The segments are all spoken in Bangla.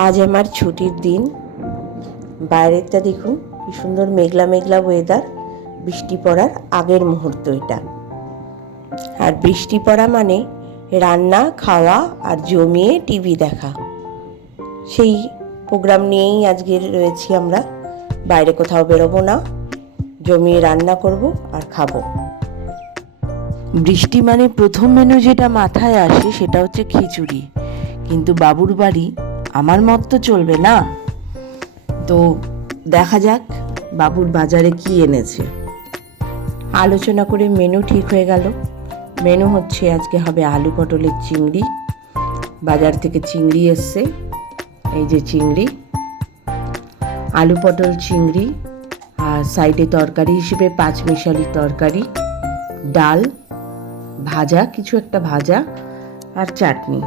আজ আমার ছুটির দিন। বাইরেটা দেখুন কি সুন্দর মেঘলা মেঘলা ওয়েদার। বৃষ্টি পড়ার আগের মুহূর্ত এটা। আর বৃষ্টি পড়া মানে রান্না, খাওয়া আর জমিয়ে টিভি দেখা, সেই প্রোগ্রাম নিয়েই আজকে রয়েছি আমরা। বাইরে কোথাও বেরোবো না, জমিয়ে রান্না করব আর খাবো। বৃষ্টি মানে প্রথম মেনু যেটা মাথায় আসে সেটা হচ্ছে খিচুড়ি। কিন্তু বাবুর বাড়ি, আমার মত তো চলবে না। তো দেখা যাক বাবুর বাজারে কি এনেছে। আলোচনা করে মেনু ঠিক হয়ে গেল। মেনু হচ্ছে আজকে হবে আলু পটলের চিংড়ি। বাজার থেকে চিংড়ি এসছে, এই যে চিংড়ি, আলু পটল চিংড়ি। আর সাইডে তরকারি হিসেবে পাঁচমিশালি তরকারি, ডাল, ভাজা, কিছু একটা ভাজা আর চাটনি।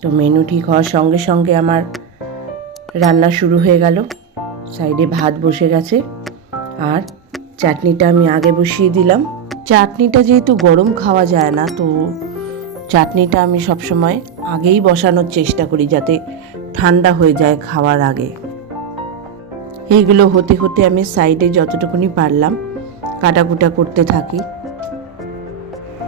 তো মেনু ঠিক হওয়ার সঙ্গে সঙ্গে আমার রান্না শুরু হয়ে গেল। সাইডে ভাত বসে গেছে আর চাটনিটা আমি আগে বসিয়ে দিলাম। চাটনিটা যেহেতু গরম খাওয়া যায় না, তো চাটনিটা আমি সবসময় আগেই বসানোর চেষ্টা করি যাতে ঠান্ডা হয়ে যায় খাওয়ার আগে। এইগুলো হতে হতে আমি সাইডে যতটুকুনি পারলাম কাটাকুটা করতে থাকি।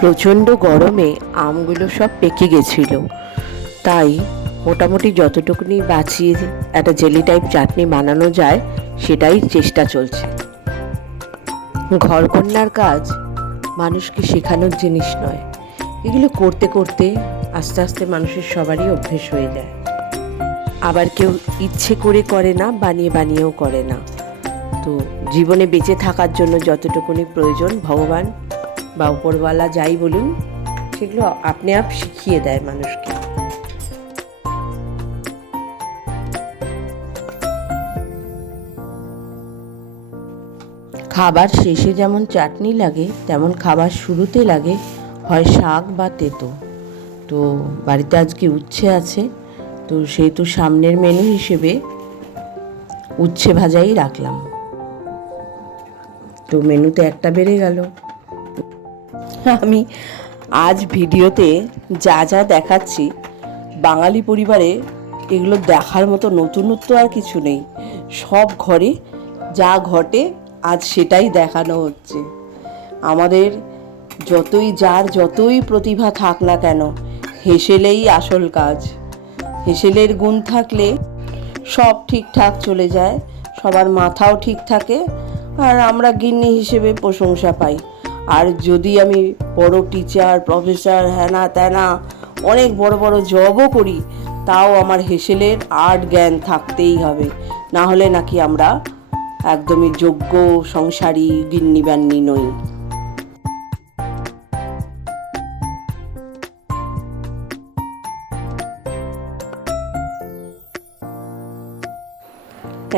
প্রচণ্ড গরমে আমগুলো সব পেকে গেছিল, তাই মোটামুটি যতটুকুনি বাঁচিয়ে একটা জেলি টাইপ চাটনি বানানো যায় সেটাই চেষ্টা চলছে। ঘরকন্যার কাজ মানুষকে শেখানোর জিনিস নয়, এগুলো করতে করতে আস্তে আস্তে মানুষের সবারই অভ্যেস হয়ে যায়। আবার কেউ ইচ্ছে করে করে না, বানিয়ে বানিয়েও করে না। তো জীবনে বেঁচে থাকার জন্য যতটুকুনি প্রয়োজন ভগবান বা উপরওয়ালা যাই বলুন, সেগুলো আপনি আপ শিখিয়ে দেয় মানুষকে। খাবার শেষে যেমন চাটনি লাগে, তেমন খাবার শুরুতে লাগে হয় শাক বা তেতো। তো বাড়িতে আজকে উচ্ছে আছে, তো সেহেতু সামনের মেনু হিসেবে উচ্ছে ভাজাই রাখলাম। তো মেনুতে একটা বেড়ে গেল। আমি আজ ভিডিওতে যা যা দেখাচ্ছি, বাঙালি পরিবারে এগুলো দেখার মতো নতুনত্ব আর কিছু নেই। সব ঘরে যা ঘটে আজ সেটাই দেখানো হচ্ছে। আমাদের যতই প্রতিভা থাক না কেন, হেসেলেই আসল কাজ। হেসেলের গুণ থাকলে সব ঠিকঠাক চলে যায়, সবার মাথাও ঠিক থাকে, আর আমরা গিন্নি হিসেবে প্রশংসা পাই। আর যদি আমি বড় টিচার, প্রফেসর, হ্যানা ত্যানা অনেক বড় বড় জবও করি, তাও আমার হেসেলের আর্ট জ্ঞান থাকতেই হবে, না হলে নাকি আমরা একদমই যোগ্য সংসারী গিন্নি বান্নি নই।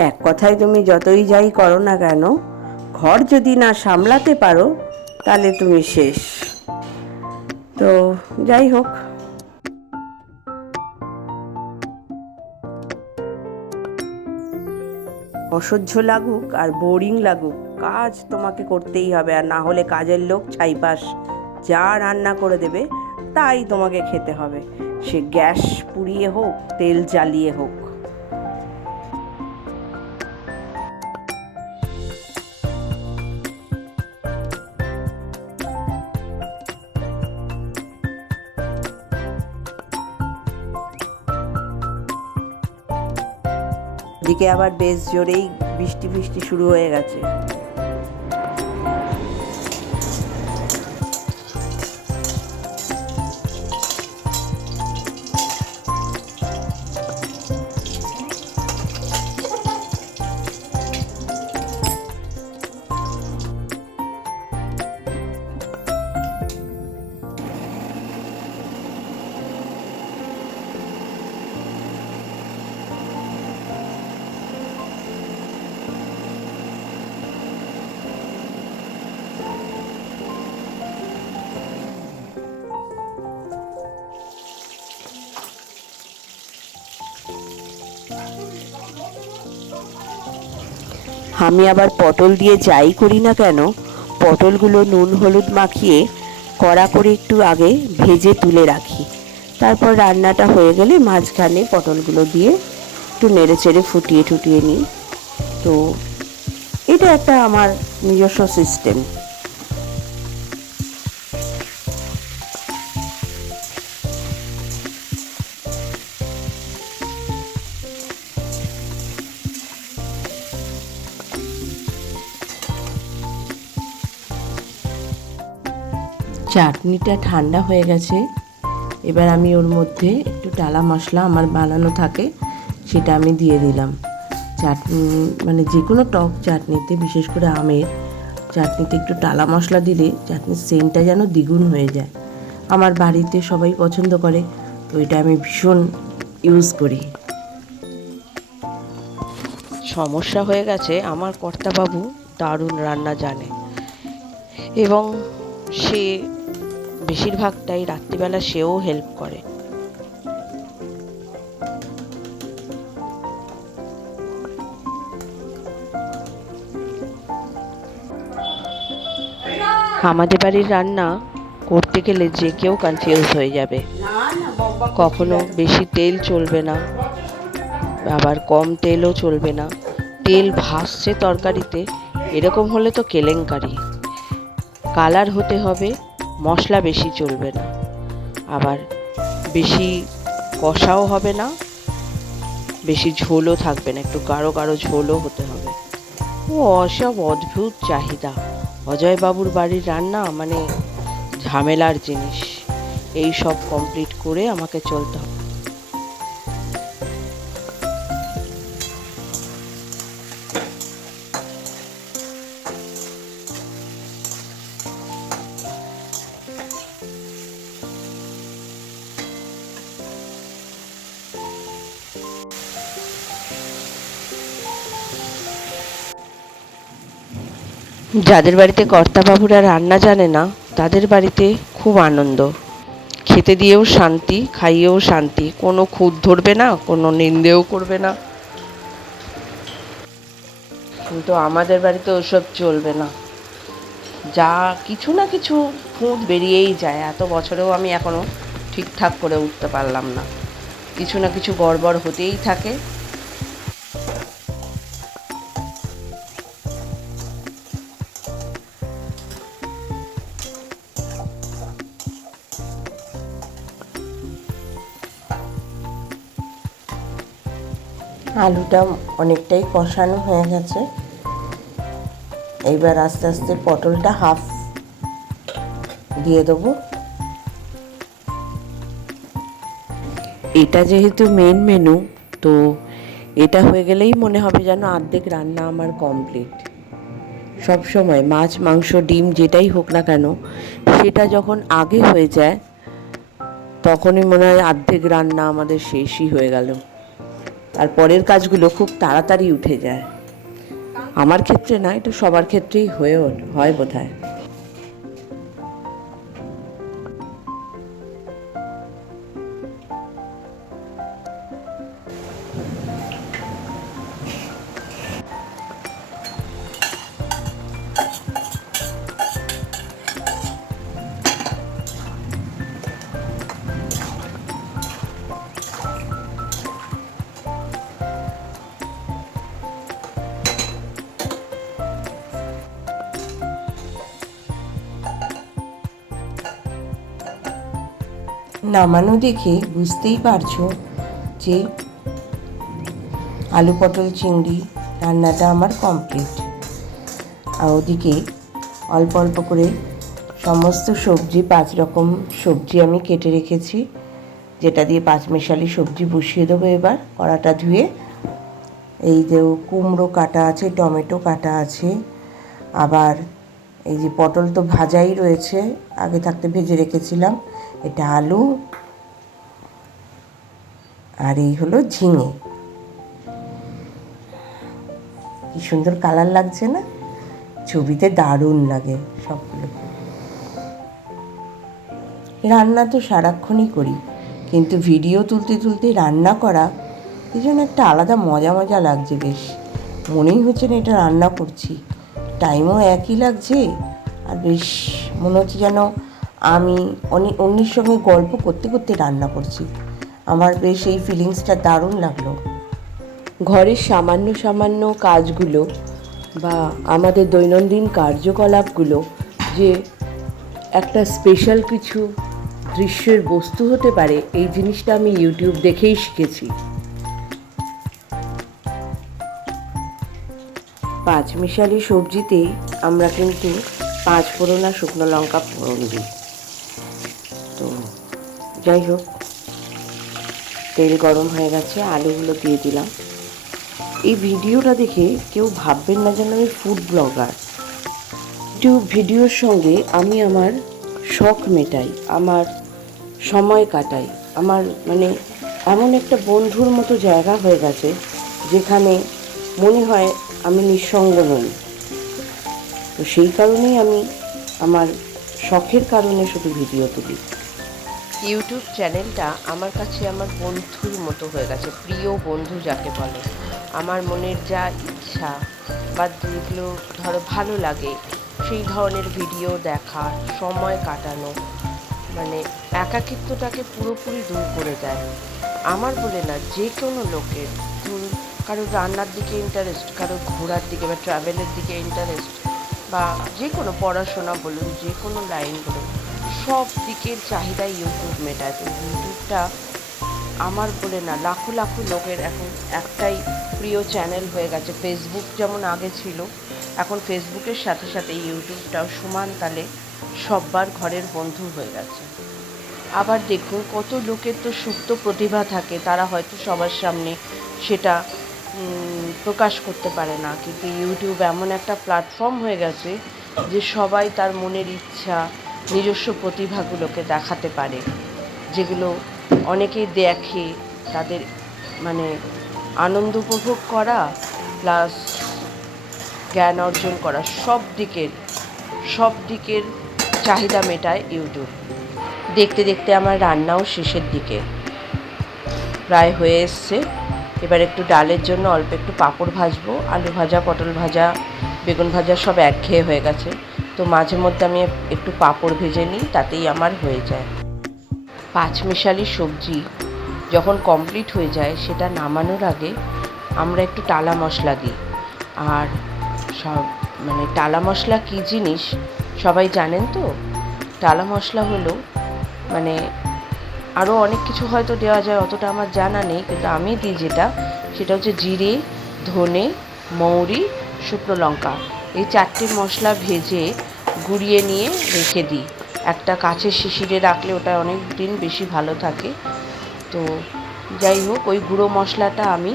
এক কথায় তুমি যতই যাই করো না কেন, ঘর যদি না সামলাতে পারো তাহলে তুমি শেষ। তো যাই হোক, অসহ্য লাগুক আর বোরিং লাগুক, কাজ তোমাকে করতেই হবে। আর না হলে কাজের লোক ছাইপাশ যা রান্না করে দেবে তাই তোমাকে খেতে হবে, সে গ্যাস পুড়িয়ে হোক, তেল জ্বালিয়ে হোক। এদিকে আবার বেশ জোরেই বৃষ্টি শুরু হয়ে গেছে। আমি আবার পটল দিয়ে যাই করি না কেন, পটলগুলো নুন হলুদ মাখিয়ে কড়া করে একটু আগে ভেজে তুলে রাখি। তারপর রান্নাটা হয়ে গেলে মাঝখানে পটলগুলো দিয়ে একটু নেড়ে চেড়ে ফুটিয়ে টুটিয়ে নিই। তো এটা একটা আমার নিজস্ব সিস্টেম। চাটনিটা ঠান্ডা হয়ে গেছে। এবার আমি ওর মধ্যে একটু টালা মশলা আমার বানানো থাকে, সেটা আমি দিয়ে দিলাম। চাটনি মানে যে কোনো টক চাটনিতে, বিশেষ করে আমের চাটনিতে একটু টালা মশলা দিলে চাটনির সেন্টটা যেন দ্বিগুণ হয়ে যায়। আমার বাড়িতে সবাই পছন্দ করে, তো এটা আমি ভীষণ ইউজ করি। সমস্যা হয়ে গেছে, আমার কর্তাবাবু দারুণ রান্না জানে এবং সে বেশিরভাগটাই রাত্রিবেলা সেও হেল্প করে। আমাদের বাড়ির রান্না করতে গেলে যে কেউ কনফিউজ হয়ে যাবে। কখনো বেশি তেল চলবে না, আবার কম তেলও চলবে না। তেল ভাসছে তরকারিতে, এরকম হলে তো কেলেঙ্কারি। কালার হতে হবে, মশলা বেশি চলবে না, আবার বেশি কষাও হবে না, বেশি ঝোলও থাকবে না, একটু গাঢ় গাঢ় ঝোলও হতে হবে। ও অসব অদ্ভুত চাহিদা। অজয়বাবুর বাড়ির রান্না মানে ঝামেলার জিনিস। এই সব কমপ্লিট করে আমাকে চলতে হবে। যাদের বাড়িতে কর্তাবাবুরা রান্না জানে না, তাদের বাড়িতে খুব আনন্দ। খেতে দিয়েও শান্তি, খাইয়েও শান্তি, কোনো খুঁত ধরবে না, কোনো নিন্দেও করবে না। কিন্তু আমাদের বাড়িতে ওসব চলবে না। যা কিছু না কিছু খুঁত বেরিয়েই যায়। এত বছরেও আমি এখনও ঠিকঠাক করে উঠতে পারলাম না, কিছু না কিছু গড়বড় হতেই থাকে। আলুটা অনেকটাই কষানো হয়ে গেছে। এইবার আস্তে আস্তে পটলটা হাফ দিয়ে দেবো। এটা যেহেতু মেন মেনু, তো এটা হয়ে গেলেই মনে হবে যেন অর্ধেক রান্না আমার কমপ্লিট। সব সময় মাছ, মাংস, ডিম যেটাই হোক না কেন, সেটা যখন আগে হয়ে যায় তখনই মনে হয় অর্ধেক রান্না আমাদের শেষই হয়ে গেল। আর পরের কাজগুলো খুব তাড়াতাড়ি উঠে যায়। আমার ক্ষেত্রে না, এটা সবার ক্ষেত্রেই হয় বোধহয়। নামানো দেখে বুঝতেই পারছো যে আলু পটল চিংড়ি রান্নাটা আমার কমপ্লিট। আর ওদিকে অল্প অল্প করে সমস্ত সবজি, 5 রকম সবজি আমি কেটে রেখেছি, যেটা দিয়ে 5 মেশালি সবজি বসিয়ে দেবো। এবার কড়াটা ধুয়ে, এই যে কুমড়ো কাটা আছে, টমেটো কাটা আছে, আবার এই যে পটল তো ভাজাই রয়েছে, আগে থাকতে ভেজে রেখেছিলাম। এটা আলু, আর এই হলো ঝিঙে। কি সুন্দর কালার লাগছে না? ছবিতে দারুণ লাগে সবগুলো। রান্না তো সারাক্ষণই করি, কিন্তু ভিডিও তুলতে তুলতে রান্না করা এই জন্য একটা আলাদা মজা মজা লাগছে। বেশ মনেই হচ্ছে না এটা রান্না করছি, টাইমও একই লাগছে, আর বেশ মনে হচ্ছে যেন আমি অন্যের সঙ্গে গল্প করতে করতে রান্না করছি। আমার বেশ এই ফিলিংসটা দারুণ লাগলো। ঘরের সামান্য সামান্য কাজগুলো বা আমাদের দৈনন্দিন কার্যকলাপগুলো যে একটা স্পেশাল কিছু দৃশ্যের বস্তু হতে পারে, এই জিনিসটা আমি ইউটিউব দেখেই শিখেছি। পাঁচমিশালি সবজিতে আমরা কিন্তু 5 ফোড়ন আর শুকনো লঙ্কা ফোড়ন দিই। তো যাই হোক, তেল গরম হয়ে গেছে, আলুগুলো দিয়ে দিলাম। এই ভিডিওটা দেখে কেউ ভাববেন না যেন আমি ফুড ব্লগার। ইউটিউব ভিডিওর সঙ্গে আমি আমার শখ মেটাই, আমার সময় কাটাই। আমার এমন একটা বন্ধুর মতো জায়গা হয়ে গেছে যেখানে মনে হয় আমি নিঃসঙ্গ নই। তো সেই কারণেই আমি আমার শখের কারণে শুধু ভিডিও তুলি। ইউটিউব চ্যানেলটা আমার কাছে আমার বন্ধুর মতো হয়ে গেছে, প্রিয় বন্ধু যাকে বলে। আমার মনের যা ইচ্ছা বা যেগুলো ধরো ভালো লাগে সেই ধরনের ভিডিও দেখা, সময় কাটানো, একাকিত্বটাকে পুরোপুরি দূর করে দেয়। আমার বলে না, যে কোনো লোকের, ধরুন কারো রান্নার দিকে ইন্টারেস্ট, কারো ঘোরার দিকে বা ট্রাভেলের দিকে ইন্টারেস্ট, বা যে কোনো পড়াশোনা বলুন, যে কোনো লাইন বলুন, সব দিকের চাহিদা ইউটিউব মেটায়। তো ইউটিউবটা আমার বলে না, লাখো লাখো লোকের এখন একটাই প্রিয় চ্যানেল হয়ে গেছে। ফেসবুক যেমন আগে ছিল, এখন ফেসবুকের সাথে সাথে ইউটিউবটাও সমান তালে সব্বার ঘরের বন্ধু হয়ে গেছে। আবার দেখুন, কত লোকের তো সুপ্ত প্রতিভা থাকে, তারা হয়তো সবার সামনে সেটা প্রকাশ করতে পারে না, কিন্তু ইউটিউব এমন একটা প্ল্যাটফর্ম হয়ে গেছে যে সবাই তার মনের ইচ্ছা, নিজস্ব প্রতিভাগুলোকে দেখাতে পারে, যেগুলো অনেকেই দেখে, তাদের আনন্দ উপভোগ করা প্লাস জ্ঞান অর্জন করা, সব দিকের চাহিদা মেটায় ইউটিউব। দেখতে দেখতে আমার রান্নাও শেষের দিকে প্রায় হয়ে এসছে। এবার একটু ডালের জন্য অল্প একটু পাঁপড় ভাজবো। আলু ভাজা, পটল ভাজা, বেগুন ভাজা সব একঘেয়ে হয়ে গেছে, তো মাঝে মধ্যে আমি একটু পাঁপড় ভেজে নিই, তাতেই আমার হয়ে যায়। পাঁচমিশালি সবজি যখন কমপ্লিট হয়ে যায়, সেটা নামানোর আগে আমরা একটু টালা মশলা দিই। আর সব টালা মশলা কী জিনিস সবাই জানেন তো? টালা মশলা হলো আরও অনেক কিছু হয়তো দেওয়া যায়, অতটা আমার জানা নেই, কিন্তু আমি দিই সেটা হচ্ছে জিরে, ধনে, মৌরি, শুকনো লঙ্কা। এই 4টে মশলা ভেজে গুঁড়িয়ে নিয়ে রেখে দিই। একটা কাচের শিশিরে রাখলে ওটা অনেক দিন বেশি ভালো থাকে। তো যাই হোক, ওই গুঁড়ো মশলাটা আমি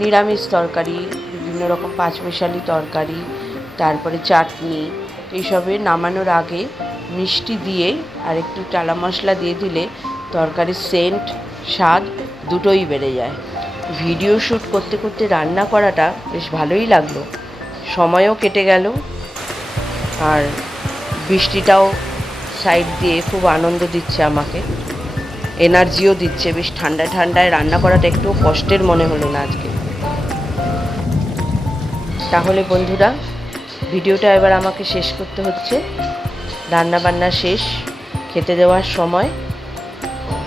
নিরামিষ তরকারি, বিভিন্ন রকম পাঁচমিশালি তরকারি, তারপরে চাটনি, এইসবে নামানোর আগে মিষ্টি দিয়ে আর একটু টালা মশলা দিয়ে দিলে তরকারির সেন্ট, স্বাদ দুটোই বেড়ে যায়। ভিডিও শ্যুট করতে করতে রান্না করাটা বেশ ভালোই লাগলো, সময়ও কেটে গেল, আর বৃষ্টিটাও সাইড দিয়ে খুব আনন্দ দিচ্ছে আমাকে, এনার্জিও দিচ্ছে। বেশ ঠান্ডায় ঠান্ডায় রান্না করাটা একটু কষ্টের মনে হলো না আজকে। তাহলে বন্ধুরা, ভিডিওটা এবার আমাকে শেষ করতে হচ্ছে। রান্নাবান্না শেষ, খেতে দেওয়ার সময়।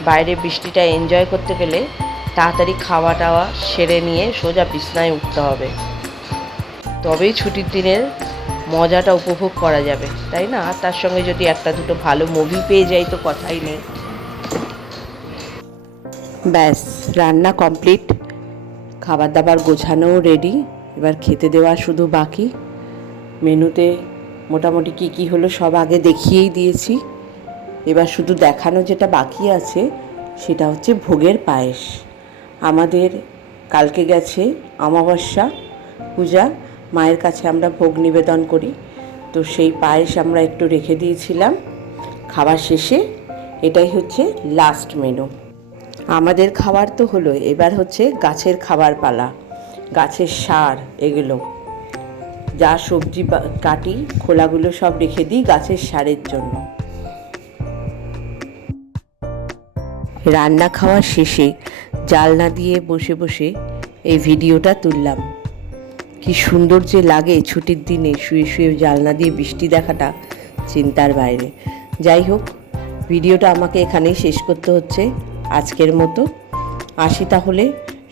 বাইরে বৃষ্টিটা এনজয় করতে গেলে তাড়াতাড়ি খাওয়া টাওয়া সেরে নিয়ে সোজা বিছনায় উঠতে হবে, তবেই ছুটির দিনের মজাটা উপভোগ করা যাবে, তাই না? আর তার সঙ্গে যদি একটা দুটো ভালো মুভি পেয়ে যাই তো কথাই নেই। ব্যাস, রান্না কমপ্লিট, খাবার দাবার গোছানোও রেডি, এবার খেতে দেওয়া শুধু বাকি। মেনুতে মোটামুটি কী হলো সব আগে দেখিয়েই দিয়েছি। এবার শুধু দেখানো যেটা বাকি আছে সেটা হচ্ছে ভোগের পায়েস। আমাদের কালকে গেছে অমাবস্যা পূজা, মায়ের কাছে আমরা ভোগ নিবেদন করি, তো সেই পায়েস আমরা একটু রেখে দিয়েছিলাম খাবার শেষে। এটাই হচ্ছে লাস্ট মেনু। আমাদের খাবার তো হলো, এবার হচ্ছে গাছের খাবার পালা। গাছের সার, এগুলো যা সবজি কাটি খোলাগুলো সব রেখে দিই গাছের সারের জন্য। রান্না খাওয়ার শেষে জানলা দিয়ে বসে বসে এই ভিডিওটা তুললাম। কি সুন্দর যে লাগে ছুটির দিনে শুয়ে শুয়ে জানলা দিয়ে বৃষ্টি দেখাটা, চিন্তার বাইরে। যাই হোক, ভিডিওটা আমাকে এখানেই শেষ করতে হচ্ছে আজকের মতো। আসি তাহলে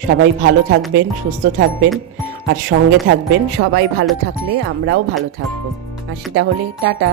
সবাই ভালো থাকবেন, সুস্থ থাকবেন আর সঙ্গে থাকবেন। সবাই ভালো থাকলে আমরাও ভালো থাকবো। আসি তাহলে, টাটা।